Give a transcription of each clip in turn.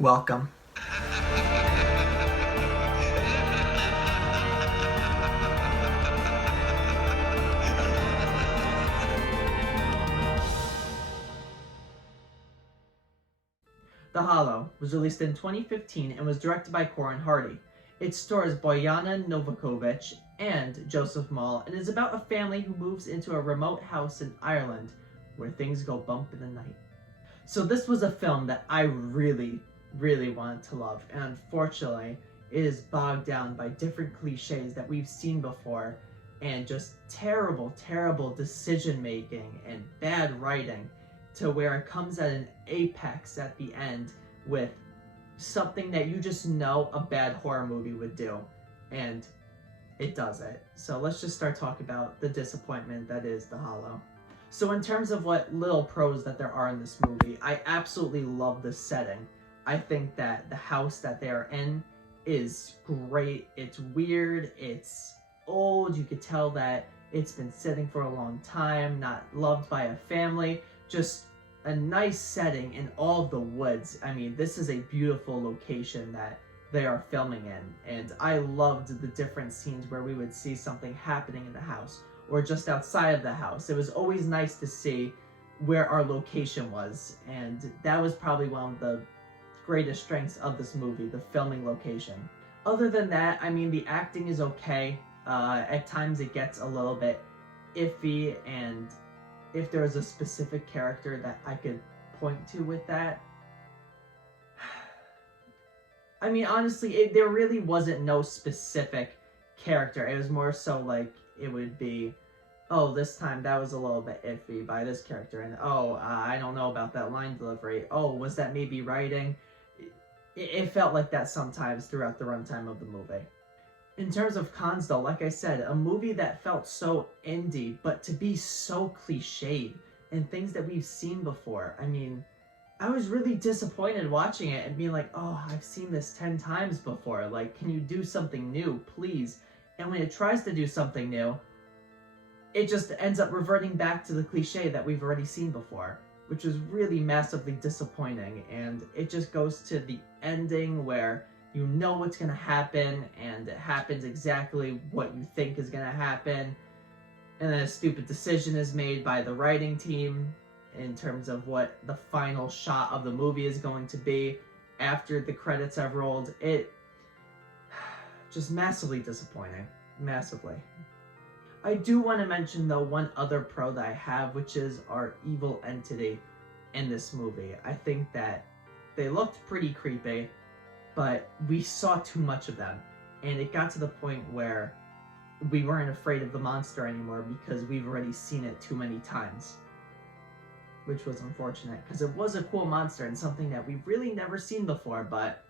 Welcome. The Hallow was released in 2015 and was directed by Corin Hardy. It stars Bojana Novakovic and Joseph Mall and is about a family who moves into a remote house in Ireland where things go bump in the night. So this was a film that I really wanted to love, and unfortunately it is bogged down by different cliches that we've seen before and just terrible decision making and bad writing, to where it comes at an apex at the end with something that you just know a bad horror movie would do, and it does it. So let's just start talking about the disappointment that is The Hallow. So in terms of what little pros that there are in this movie, I absolutely love the setting. I think that the house that they are in is great. It's weird, it's old, you could tell that it's been sitting for a long time, not loved by a family, just a nice setting in all of the woods. I mean, this is a beautiful location that they are filming in, and I loved the different scenes where we would see something happening in the house or just outside of the house. It was always nice to see where our location was, and that was probably one of the greatest strengths of this movie, the filming location. Other than that, I mean, the acting is okay. At times it gets a little bit iffy, and if there was a specific character that I could point to with that, I mean, honestly, there really wasn't no specific character. It was more so like it would be, oh, this time that was a little bit iffy by this character, and oh, I don't know about that line delivery. Oh, was that maybe writing? It felt like that sometimes throughout the runtime of the movie. In terms of cons, though, like I said, a movie that felt so indie, but to be so cliched and things that we've seen before. I mean, I was really disappointed watching it and being like, oh, I've seen this 10 times before. Like, can you do something new, please? And when it tries to do something new, it just ends up reverting back to the cliche that we've already seen before, which is really massively disappointing. And it just goes to the ending where you know what's going to happen, and it happens exactly what you think is going to happen. And then a stupid decision is made by the writing team in terms of what the final shot of the movie is going to be after the credits have rolled. It just massively disappointing. Massively. I do want to mention, though, one other pro that I have, which is our evil entity in this movie. I think that they looked pretty creepy, but we saw too much of them, and it got to the point where we weren't afraid of the monster anymore because we've already seen it too many times, which was unfortunate because it was a cool monster and something that we've really never seen before, but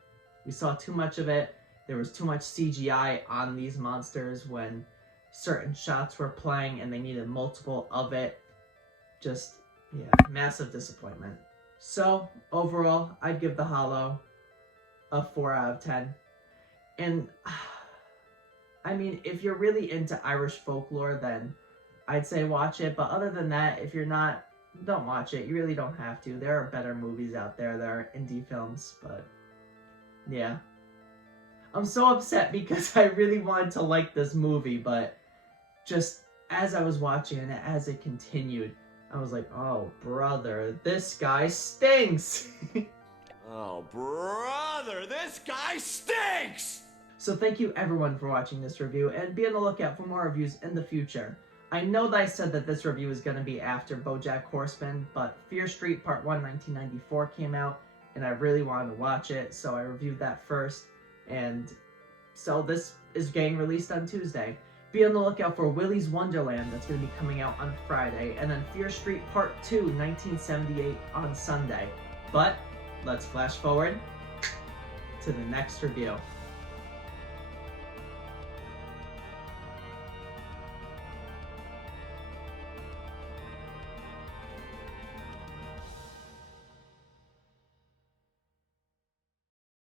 we saw too much of it. There was too much CGI on these monsters when certain shots were playing and they needed multiple of it. Just, yeah, massive disappointment. So overall, I'd give The Hallow a 4 out of 10. And I mean, if you're really into Irish folklore, then I'd say watch it. But other than that, if you're not, don't watch it. You really don't have to. There are better movies out there. There are indie films, but yeah. I'm so upset because I really wanted to like this movie, but just as I was watching it, as it continued, I was like, oh, brother, this guy stinks. Oh, brother, this guy stinks! So thank you everyone for watching this review, and be on the lookout for more reviews in the future. I know that I said that this review is going to be after BoJack Horseman, but Fear Street Part 1 1994 came out, and I really wanted to watch it, so I reviewed that first, and so this is getting released on Tuesday. Be on the lookout for Willy's Wonderland, that's going to be coming out on Friday, and then Fear Street Part 2 1978 on Sunday. But let's flash forward to the next review.